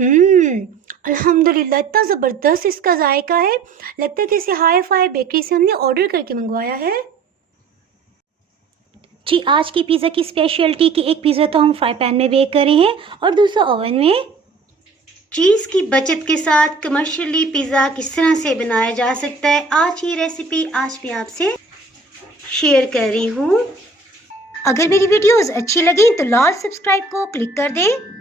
हम्म अल्हम्दुलिल्लाह, इतना ज़बरदस्त इसका जायका है। लगता है कि इसे हाई फाई बेकरी से हमने ऑर्डर करके मंगवाया है। जी, आज की पिज़्ज़ा की स्पेशलिटी कि एक पिज़्ज़ा तो हम फ्राई पैन में बेक कर रहे हैं और दूसरा ओवन में। चीज़ की बचत के साथ कमर्शियली पिज़्ज़ा किस तरह से बनाया जा सकता है, आज ये रेसिपी आज मैं आपसे शेयर कर रही हूँ। अगर मेरी वीडियोस अच्छी लगी तो लाल सब्सक्राइब को क्लिक कर दें।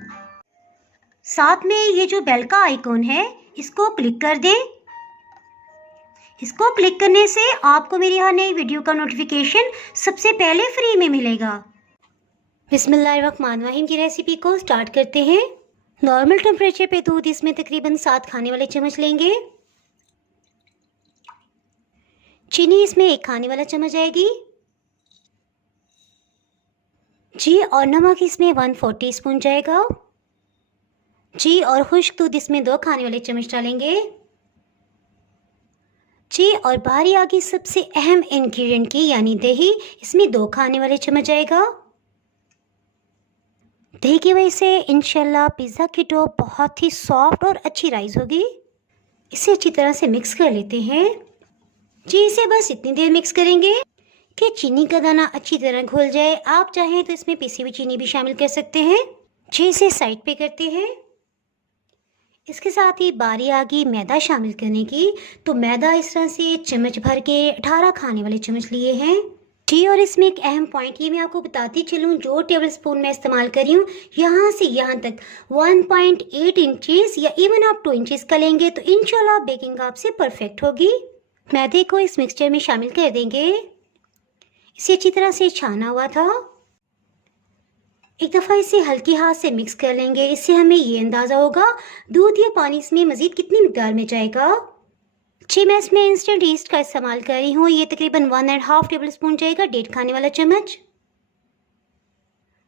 साथ में ये जो बेल का आइकॉन है इसको क्लिक कर दें। इसको क्लिक करने से आपको मेरी हर नई वीडियो का नोटिफिकेशन सबसे पहले फ्री में मिलेगा। बिस्मिल्लाहिर्रहमानिर्रहीम की रेसिपी को स्टार्ट करते हैं। नॉर्मल टेम्परेचर पे दूध इसमें तकरीबन 7 खाने वाले चम्मच लेंगे। चीनी इसमें 1 खाने वाला चम्मच आएगी जी, और नमक इसमें 1/4 टीस्पून जाएगा जी, और खुश्क दूध इसमें 2 खाने वाले चम्मच डालेंगे जी, और बारी आ गई सबसे अहम इंग्रेडिएंट की, यानी दही। इसमें 2 खाने वाले चम्मच आएगा। दही की वजह से इंशाल्लाह पिज़्ज़ा की डो बहुत ही सॉफ्ट और अच्छी राइज होगी। इसे अच्छी तरह से मिक्स कर लेते हैं जी। इसे बस इतनी देर मिक्स करेंगे कि चीनी का दाना अच्छी तरह घुल जाए। आप चाहें तो इसमें पिसी हुई चीनी भी शामिल कर सकते हैं जी। इसे साइड पे करते हैं। इसके साथ ही बारी आ गई मैदा शामिल करने की। तो मैदा इस तरह से चम्मच भर के 18 खाने वाले चम्मच लिए हैं जी। और इसमें एक अहम पॉइंट ये मैं आपको बताती चलूँ, जो टेबल स्पून मैं इस्तेमाल कर रही हूँ यहाँ से यहाँ तक 1.8 इंचेस या इवन आप 2 इंचेस का लेंगे तो इंशाल्लाह बेकिंग आपसे परफेक्ट होगी। मैदे को इस मिक्सचर में शामिल कर देंगे। इसे अच्छी तरह से छाना हुआ था। एक दफ़ा इसे हल्के हाथ से मिक्स कर लेंगे। इससे हमें ये अंदाज़ा होगा दूध या पानी इसमें मज़ीद कितनी मिकदार में जाएगा जी। मैं इसमें इंस्टेंट ईस्ट का इस्तेमाल कर रही हूँ। ये तकरीबन 1.5 टेबल स्पून जाएगा, 1.5 खाने वाला चम्मच।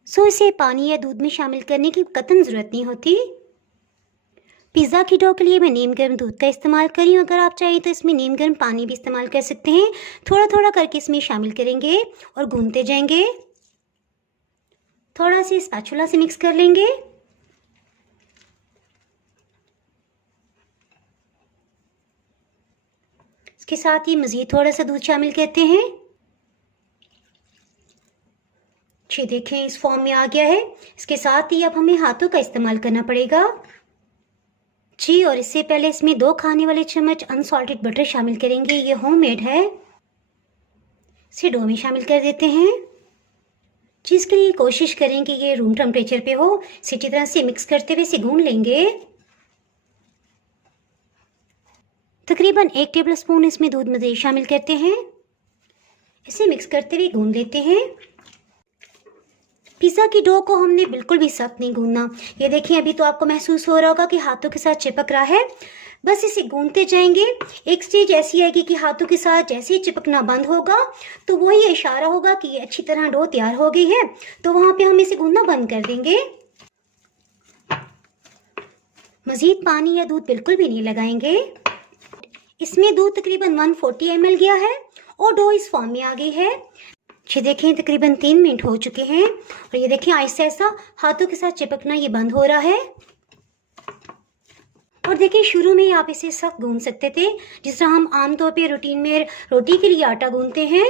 इसे पानी या दूध में शामिल करने की कतई ज़रूरत नहीं होती। पिज़्ज़ा की डो के लिए मैं नीम गर्म दूध का इस्तेमाल कर रही हूँ। अगर आप चाहें तो इसमें नीम गर्म पानी भी इस्तेमाल कर सकते हैं। थोड़ा थोड़ा करके इसमें शामिल करेंगे और गूंथते जाएंगे। थोड़ा सी स्पैचुला से मिक्स कर लेंगे। इसके साथ ही मज़ीद थोड़ा सा दूध शामिल करते हैं जी। देखें इस फॉर्म में आ गया है। इसके साथ ही अब हमें हाथों का इस्तेमाल करना पड़ेगा जी। और इससे पहले इसमें 2 खाने वाले चम्मच अनसॉल्टेड बटर शामिल करेंगे। ये होममेड है। इसे डो में शामिल कर देते हैं जी। इसके लिए कोशिश करें कि ये रूम टेम्परेचर पे हो। इसे अच्छी तरह से मिक्स करते हुए इसे गूंद लेंगे। तकरीबन 1 टेबल स्पून इसमें दूध मज़ीद शामिल करते हैं। इसे मिक्स करते हुए गूंद लेते हैं। पिज़्ज़ा की डो को हमने बिल्कुल भी सख्त नहीं गूंदना। ये देखिए अभी तो आपको महसूस हो रहा होगा कि हाथों के साथ चिपक रहा है। बस इसे गूंदते जाएंगे। एक स्टेज ऐसी आएगी कि हाथों के साथ जैसे ही चिपकना बंद होगा तो वही इशारा होगा कि ये अच्छी तरह डो तैयार हो गई है। तो वहाँ पे हम इसे गूंदना बंद कर देंगे। मज़ीद पानी या दूध बिल्कुल भी नहीं लगाएंगे। इसमें दूध तकरीबन 140 ml गया है और डो इस फॉर्म में आ गई है। ये देखें तकरीबन 3 मिनट हो चुके हैं और ये देखें आहिस्ता आहिस्ता हाथों के साथ चिपकना ये बंद हो रहा है। और देखिए शुरू में आप इसे सख्त गूंद सकते थे, जिस तरह हम आमतौर पे रूटीन में रोटी के लिए आटा गूंदते हैं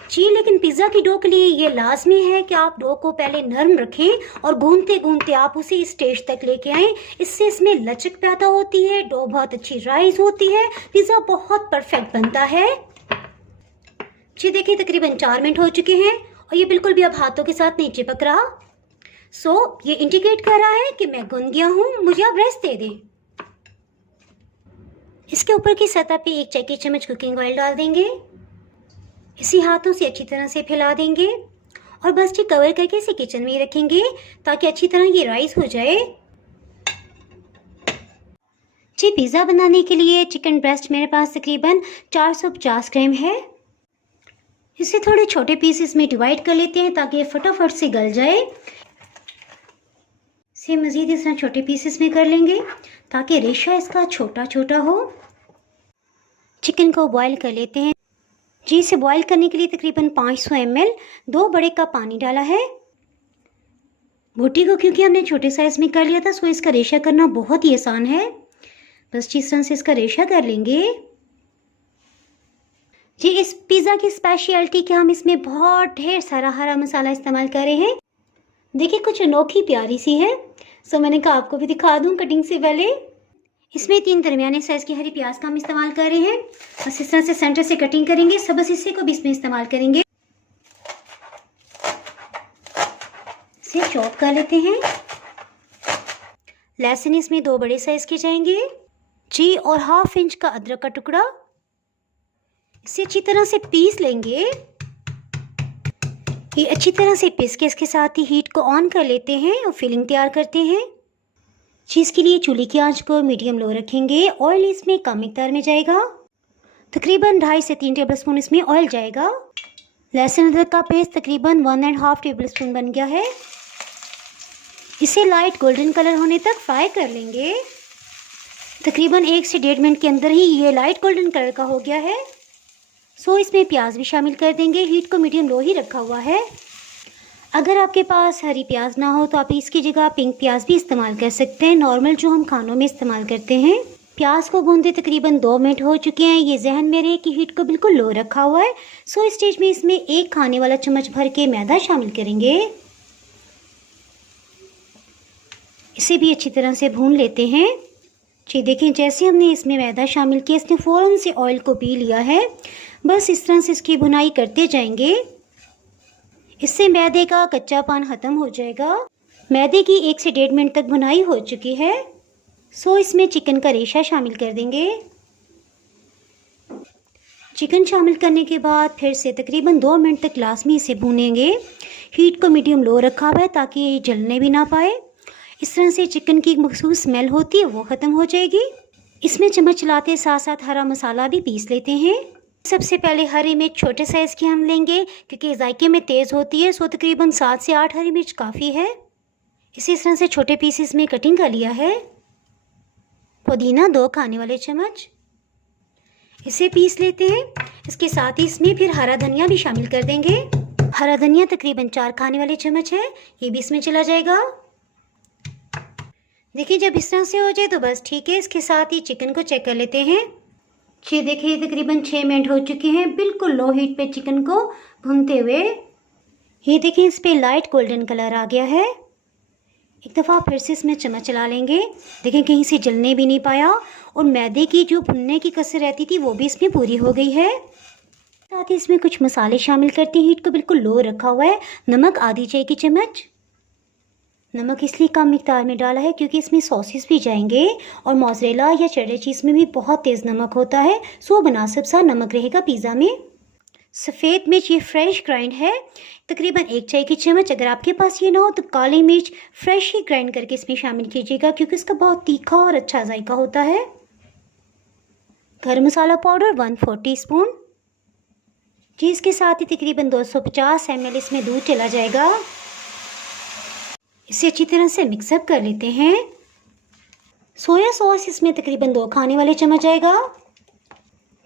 जी। लेकिन पिज़्ज़ा की डो के लिए ये लाजमी है कि आप डो को पहले नरम रखें और गूंदते गूंदते आप उसे इस स्टेज तक लेके आएँ। इससे इसमें लचक पैदा होती है, डो बहुत अच्छी राइज होती है, पिज़्ज़ा बहुत परफेक्ट बनता है जी। देखिए तकरीबन 4 मिनट हो चुके हैं और ये बिल्कुल भी अब हाथों के साथ नहीं चिपक रहा। ये इंडिकेट कर रहा है कि मैं गूंद गया हूँ, मुझे अब रेस्ट दे दें। इसके ऊपर की सतह पे 1 चाय की चम्मच कुकिंग ऑयल डाल देंगे। इसी हाथों से अच्छी तरह से फैला देंगे और बस ये कवर करके इसे किचन में ही रखेंगे ताकि अच्छी तरह ये राइस हो जाए जी। पिज़्ज़ा बनाने के लिए चिकन ब्रेस्ट मेरे पास तकरीबन 450 ग्राम है। इसे थोड़े छोटे पीसेस में डिवाइड कर लेते हैं ताकि ये फटाफट से गल जाए। इसे मज़ीद इस तरह छोटे पीसेस में कर लेंगे ताकि रेशा इसका छोटा छोटा हो। चिकन को बॉईल कर लेते हैं जी। इसे बॉईल करने के लिए तकरीबन 500 ml 2 बड़े कप पानी डाला है। बोटी को क्योंकि हमने छोटे साइज में कर लिया था, सो इसका रेशा करना बहुत ही आसान है। बस जिस तरह से इसका रेशा कर लेंगे। जी, इस पिज़्ज़ा की स्पेशलिटी कि हम इसमें बहुत ढेर सारा हरा मसाला इस्तेमाल कर रहे हैं। देखिए कुछ अनोखी प्यारी सी है। सो मैंने कहा आपको भी दिखा दूं कटिंग से पहले। इसमें 3 दरमियाने साइज की हरी प्याज का हम इस्तेमाल कर रहे हैं। बस इस तरह से सेंटर से कटिंग करेंगे। सब बस हिस्से को भी इसमें इस्तेमाल करेंगे। इसे चॉप कर लेते हैं। लहसुन इसमें 2 बड़े साइज के जाएंगे जी, और 1/2 इंच का अदरक का टुकड़ा। इसे अच्छी तरह से पीस लेंगे। ये अच्छी तरह से पीस के इसके साथ ही हीट को ऑन कर लेते हैं और फिलिंग तैयार करते हैं। चीज़ के लिए चूल्हे की आंच को मीडियम लो रखेंगे। ऑयल इसमें कम मिकदार में जाएगा, तकरीबन 2.5 से 3 टेबलस्पून इसमें ऑयल जाएगा। लहसुन अदरक का पेस्ट तकरीबन 1.5 टेबलस्पून बन गया है। इसे लाइट गोल्डन कलर होने तक फ्राई कर लेंगे। तकरीबन 1 से 1.5 मिनट के अंदर ही ये लाइट गोल्डन कलर का हो गया है। सो इसमें प्याज भी शामिल कर देंगे। हीट को मीडियम लो ही रखा हुआ है। अगर आपके पास हरी प्याज ना हो तो आप इसकी जगह पिंक प्याज भी इस्तेमाल कर सकते हैं, नॉर्मल जो हम खानों में इस्तेमाल करते हैं। प्याज को भूनते तकरीबन 2 मिनट हो चुके हैं। ये जहन में रहे कि हीट को बिल्कुल लो रखा हुआ है। सो इस स्टेज में इसमें 1 खाने वाला चम्मच भर के मैदा शामिल करेंगे। इसे भी अच्छी तरह से भून लेते हैं। जी देखें, जैसे हमने इसमें मैदा शामिल किया इसने फ़ौरन से ऑयल को पी लिया है। बस इस तरह से इसकी भुनाई करते जाएंगे। इससे मैदे का कच्चापन ख़त्म हो जाएगा। मैदे की 1 से 1.5 मिनट तक भुनाई हो चुकी है। सो इसमें चिकन का रेशा शामिल कर देंगे। चिकन शामिल करने के बाद फिर से तकरीबन 2 मिनट तक लाजमी इसे भूनेंगे। हीट को मीडियम लो रखा हुआ है ताकि ये जलने भी ना पाए। इस तरह से चिकन की मखसूस स्मेल होती है वो ख़त्म हो जाएगी। इसमें चम्मच चलाते साथ साथ हरा मसाला भी पीस लेते हैं। सबसे पहले हरी मिर्च छोटे साइज़ की हम लेंगे क्योंकि जायके में तेज़ होती है। सो तकरीबन 7 से 8 हरी मिर्च काफ़ी है। इसी तरह से छोटे पीसेस में कटिंग कर लिया है। पुदीना 2 खाने वाले चम्मच, इसे पीस लेते हैं। इसके साथ ही इसमें फिर हरा धनिया भी शामिल कर देंगे। हरा धनिया तकरीबन 4 खाने वाले चम्मच है, ये भी इसमें चला जाएगा। देखिए जब इस तरह से हो जाए तो बस ठीक है। इसके साथ ही चिकन को चेक कर लेते हैं। जी देखिए तकरीबन 6 मिनट हो चुके हैं बिल्कुल लो हीट पे चिकन को भूनते हुए। ये देखिए इस पर लाइट गोल्डन कलर आ गया है। एक दफ़ा फिर से इसमें चम्मच चला लेंगे। देखें कहीं से जलने भी नहीं पाया और मैदे की जो भुनने की कसर रहती थी वो भी इसमें पूरी हो गई है। साथ ही इसमें कुछ मसाले शामिल करते हैं। हीट को बिल्कुल लो रखा हुआ है। नमक आधी चाय की चम्मच। नमक इसलिए कम मिकदार में डाला है क्योंकि इसमें सॉसेस भी जाएंगे और मोज़रेला या चेडर चीज़ में भी बहुत तेज़ नमक होता है। सो मुनासिब सा नमक रहेगा पिज़्ज़ा में। सफ़ेद मिर्च ये फ्रेश ग्राइंड है, तकरीबन 1 चाय की चम्मच। अगर आपके पास ये ना हो तो काली मिर्च फ्रेश ही ग्राइंड करके इसमें शामिल कीजिएगा क्योंकि इसका बहुत तीखा और अच्छा जायका होता है। गरम मसाला पाउडर 1/4 टीस्पून। जी इसके साथ ही तकरीबन 250 ml इसमें दूध चला जाएगा। इसे अच्छी तरह से मिक्सअप कर लेते हैं। सोया सॉस इसमें तकरीबन 2 खाने वाले चम्मच आएगा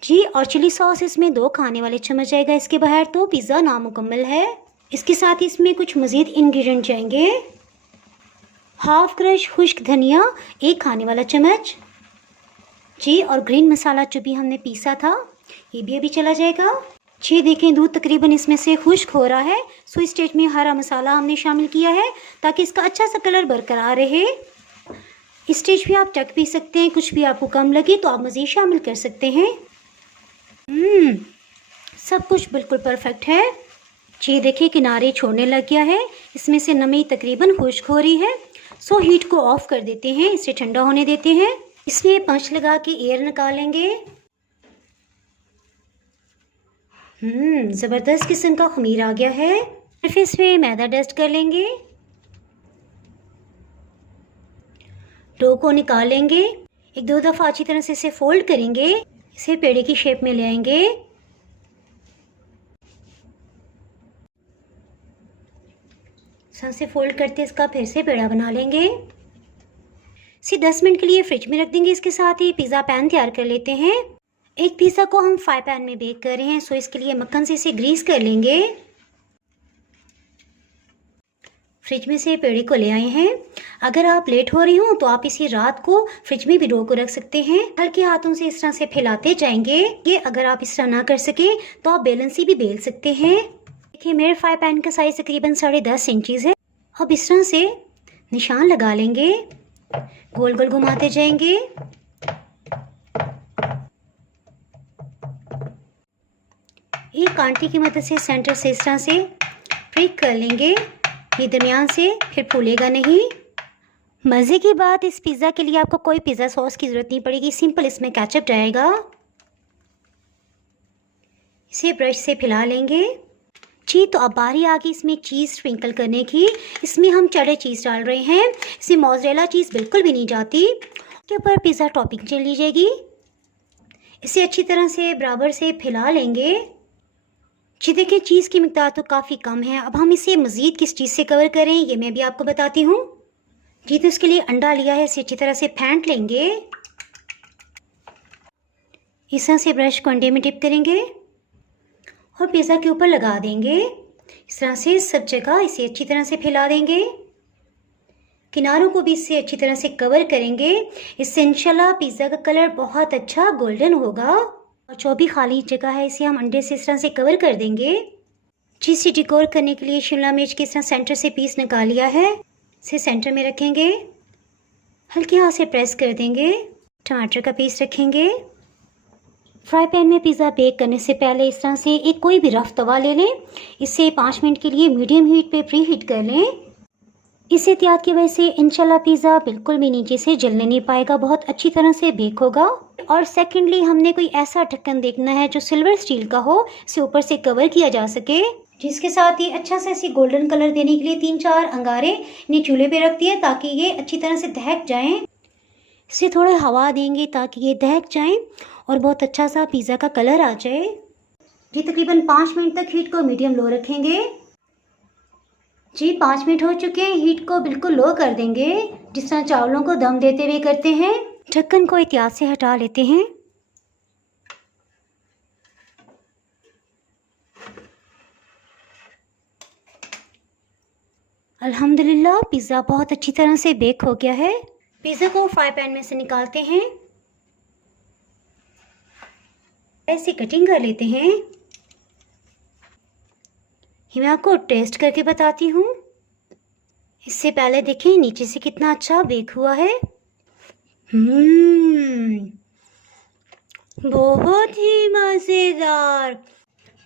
जी, और चिली सॉस इसमें 2 खाने वाले चम्मच आएगा। इसके बाहर तो पिज़्ज़ा नामुकम्मल है। इसके साथ ही इसमें कुछ मज़ीद इंग्रेडिएंट जाएंगे। 1/2 क्रश खुश्क धनिया 1 खाने वाला चम्मच जी, और ग्रीन मसाला जो भी हमने पीसा था ये भी अभी चला जाएगा। जी देखें दूध तकरीबन इसमें से खुश्क हो रहा है। सो इस स्टेज में हरा मसाला हमने शामिल किया है ताकि इसका अच्छा सा कलर बरकरार रहे। इस स्टेज पे आप चख भी सकते हैं, कुछ भी आपको कम लगे तो आप मज़ीद शामिल कर सकते हैं। सब कुछ बिल्कुल परफेक्ट है। जी देखिए किनारे छोड़ने लग गया है। इसमें से नमी तकरीबन खुश्क हो रही है। सो हीट को ऑफ कर देते हैं, इसे ठंडा होने देते हैं। इसमें पंच लगा के एयर निकालेंगे। ज़बरदस्त किस्म का खमीर आ गया है। फिर इसमें मैदा डस्ट कर लेंगे। डो को निकालेंगे। 1-2 दफ़ा अच्छी तरह से इसे फोल्ड करेंगे। इसे पेड़े की शेप में ले आएंगे। से फोल्ड करते इसका फिर से पेड़ा बना लेंगे। इसे 10 मिनट के लिए फ्रिज में रख देंगे। इसके साथ ही पिज़्ज़ा पैन तैयार कर लेते हैं। एक पिज़्ज़ा को हम फ्राई पैन में बेक कर रहे हैं, सो इसके लिए मक्खन से इसे ग्रीस कर लेंगे। फ्रिज में से पेड़े को ले आए हैं। अगर आप लेट हो रही हो तो आप इसे रात को फ्रिज में भिगो को रख सकते हैं। हल्के हाथों से इस तरह से फैलाते जाएंगे। ये अगर आप इस तरह ना कर सके तो आप बेलन से भी बेल सकते हैं। देखिए मेरे फ्राई पैन का साइज तकरीबन 10.5 इंचज़ है। अब इस तरह से निशान लगा लेंगे, गोल गोल घुमाते जाएंगे। एक कांटे की मदद से सेंटर से इस तरह से प्रिक कर लेंगे, ये दरमियान से, फिर फूलेगा नहीं। मज़े की बात, इस पिज़्ज़ा के लिए आपको कोई पिज़्ज़ा सॉस की ज़रूरत नहीं पड़ेगी, सिंपल इसमें केचप जाएगा। इसे ब्रश से फैला लेंगे। जी तो अब बारी आ गई इसमें चीज़ स्प्रिंकल करने की। इसमें हम चेडर चीज़ डाल रहे हैं, इसमें मोज़रेला चीज़ बिल्कुल भी नहीं जाती। उसके ऊपर पिज़्ज़ा टॉपिंग चली जाएगी। इसे अच्छी तरह से बराबर से फैला लेंगे। जी देखिए चीज़ की मिकदार तो काफ़ी कम है। अब हम इसे मज़ीद किस चीज़ से कवर करें ये मैं भी आपको बताती हूँ। जी तो इसके लिए अंडा लिया है, इसे अच्छी तरह से फेंट लेंगे। इस तरह से ब्रश को अंडे में डिप करेंगे और पिज़्ज़ा के ऊपर लगा देंगे। इस तरह से सब जगह इसे अच्छी तरह से फैला देंगे। किनारों को भी इससे अच्छी तरह से कवर करेंगे। इससे इंशाल्लाह पिज़्ज़ा का कलर बहुत अच्छा गोल्डन होगा। और जो भी खाली जगह है इसे हम अंडे से इस तरह से कवर कर देंगे। चीज़ से डेकोर करने के लिए शिमला मिर्च के इस तरह सेंटर से पीस निकाल लिया है, इसे सेंटर में रखेंगे। हल्के हाथ से प्रेस कर देंगे। टमाटर का पीस रखेंगे। फ्राई पैन में पिज़्ज़ा बेक करने से पहले इस तरह से एक कोई भी रफ तवा ले लें, इसे 5 मिनट के लिए मीडियम हीट पे प्री हीट कर लें। इस एहतियात की वजह से इंशाल्लाह पिज़्ज़ा बिल्कुल भी नीचे से जलने नहीं पाएगा, बहुत अच्छी तरह से बेक होगा। और सेकेंडली हमने कोई ऐसा ढक्कन देखना है जो सिल्वर स्टील का हो, इसे ऊपर से कवर किया जा सके, जिसके साथ ही अच्छा सा इसे गोल्डन कलर देने के लिए 3-4 अंगारे इन्हें चूल्हे पे रख दिए ताकि ये अच्छी तरह से दहक जाएं। इसे थोड़ा हवा देंगे ताकि ये दहक जाएं और बहुत अच्छा सा पिज़्ज़ा का कलर आ जाए। जी तकरीबन 5 मिनट तक हीट को मीडियम लो रखेंगे। जी 5 मिनट हो चुके हैं, हीट को बिल्कुल लो कर देंगे, जिस तरह चावलों को दम देते हुए करते हैं। ढक्कन को एहतियात से हटा लेते हैं। अल्हम्दुलिल्लाह पिज़्ज़ा बहुत अच्छी तरह से बेक हो गया है। पिज़्ज़ा को फ्राई पैन में से निकालते हैं, ऐसे कटिंग कर लेते हैं। मैं आपको टेस्ट करके बताती हूँ। इससे पहले देखिए नीचे से कितना अच्छा बेक हुआ है। बहुत ही मज़ेदार।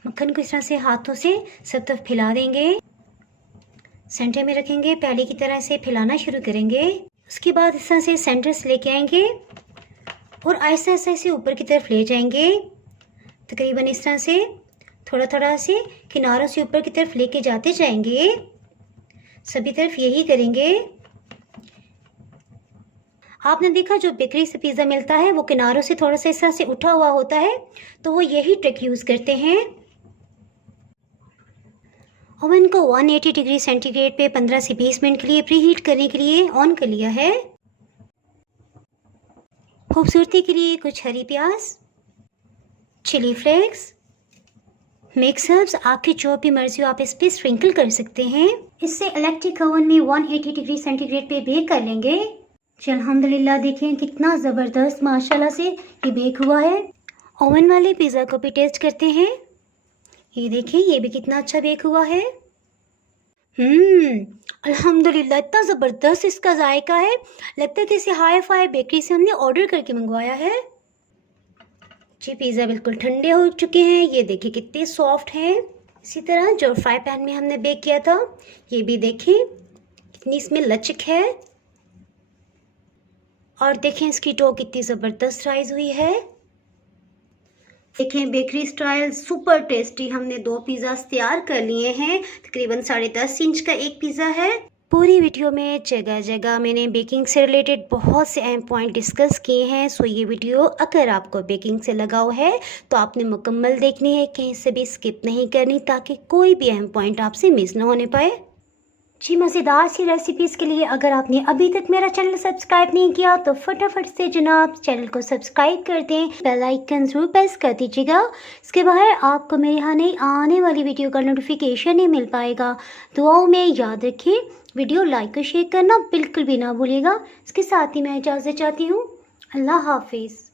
मक्खन को इस तरह से हाथों से सब तरफ फैला देंगे, सेंटर में रखेंगे, पहले की तरह से फैलाना शुरू करेंगे। उसके बाद इस तरह से सेंटर से लेके आएंगे और आहिस्ता आहिस्ता से ऊपर की तरफ ले जाएंगे। तकरीबन इस तरह से थोड़ा थोड़ा से किनारों से ऊपर की तरफ लेके जाते जाएंगे। सभी तरफ यही करेंगे। आपने देखा जो बेकरी से पिज़्ज़ा मिलता है वो किनारों से थोड़ा सा इस तरह से उठा हुआ होता है, तो वो यही ट्रिक यूज़ करते हैं। ओवन को 180 डिग्री सेंटीग्रेड पे 15 से 20 मिनट के लिए प्री हीट करने के लिए ऑन कर लिया है। खूबसूरती के लिए कुछ हरी प्याज, चिली फ्लेक्स, मिक्स हर्ब्स, आपकी जो भी मर्जी हो आप इस पर स्प्रिंकल कर सकते हैं। इसे इलेक्ट्रिक ओवन में 180 डिग्री सेंटीग्रेड पे बेक कर लेंगे। अल्हम्दुलिल्लाह देखिए कितना ज़बरदस्त माशाल्लाह से ये बेक हुआ है। ओवन वाले पिज़्ज़ा को भी टेस्ट करते हैं। ये देखिए ये भी कितना अच्छा बेक हुआ है। अल्हम्दुलिल्लाह इतना ज़बरदस्त इसका जायका है, लगता है कि इसे हाई फाई बेकरी से हमने ऑर्डर करके मंगवाया है। जी पिज़्ज़ा बिल्कुल ठंडे हो चुके हैं, ये देखिए कितने सॉफ्ट हैं। इसी तरह जो फ्राई पैन में हमने बेक किया था ये भी देखिए कितनी इसमें लचक है। और देखें इसकी डो कितनी ज़बरदस्त राइज हुई है। देखें बेकरी स्टाइल सुपर टेस्टी हमने 2 पिज़्ज़ा तैयार कर लिए हैं। तकरीबन 10.5 इंच का एक पिज़्ज़ा है। पूरी वीडियो में जगह जगह मैंने बेकिंग से रिलेटेड बहुत से अहम पॉइंट डिस्कस किए हैं। सो ये वीडियो अगर आपको बेकिंग से लगाव है तो आपने मुकम्मल देखनी है, कहीं से भी स्किप नहीं करनी ताकि कोई भी अहम पॉइंट आपसे मिस ना होने पाए। जी मज़ेदार सी रेसिपीज़ के लिए अगर आपने अभी तक मेरा चैनल सब्सक्राइब नहीं किया तो फटाफट से जनाब चैनल को सब्सक्राइब कर दें, बेल आइकन ज़रूर प्रेस कर दीजिएगा। इसके बाहर आपको मेरे यहाँ नई आने वाली वीडियो का नोटिफिकेशन नहीं मिल पाएगा। दुआओं में याद रखिए। वीडियो लाइक और शेयर करना बिल्कुल भी ना भूलिएगा। इसके साथ ही मैं इजाज़त चाहती हूँ। अल्लाह हाफिज़।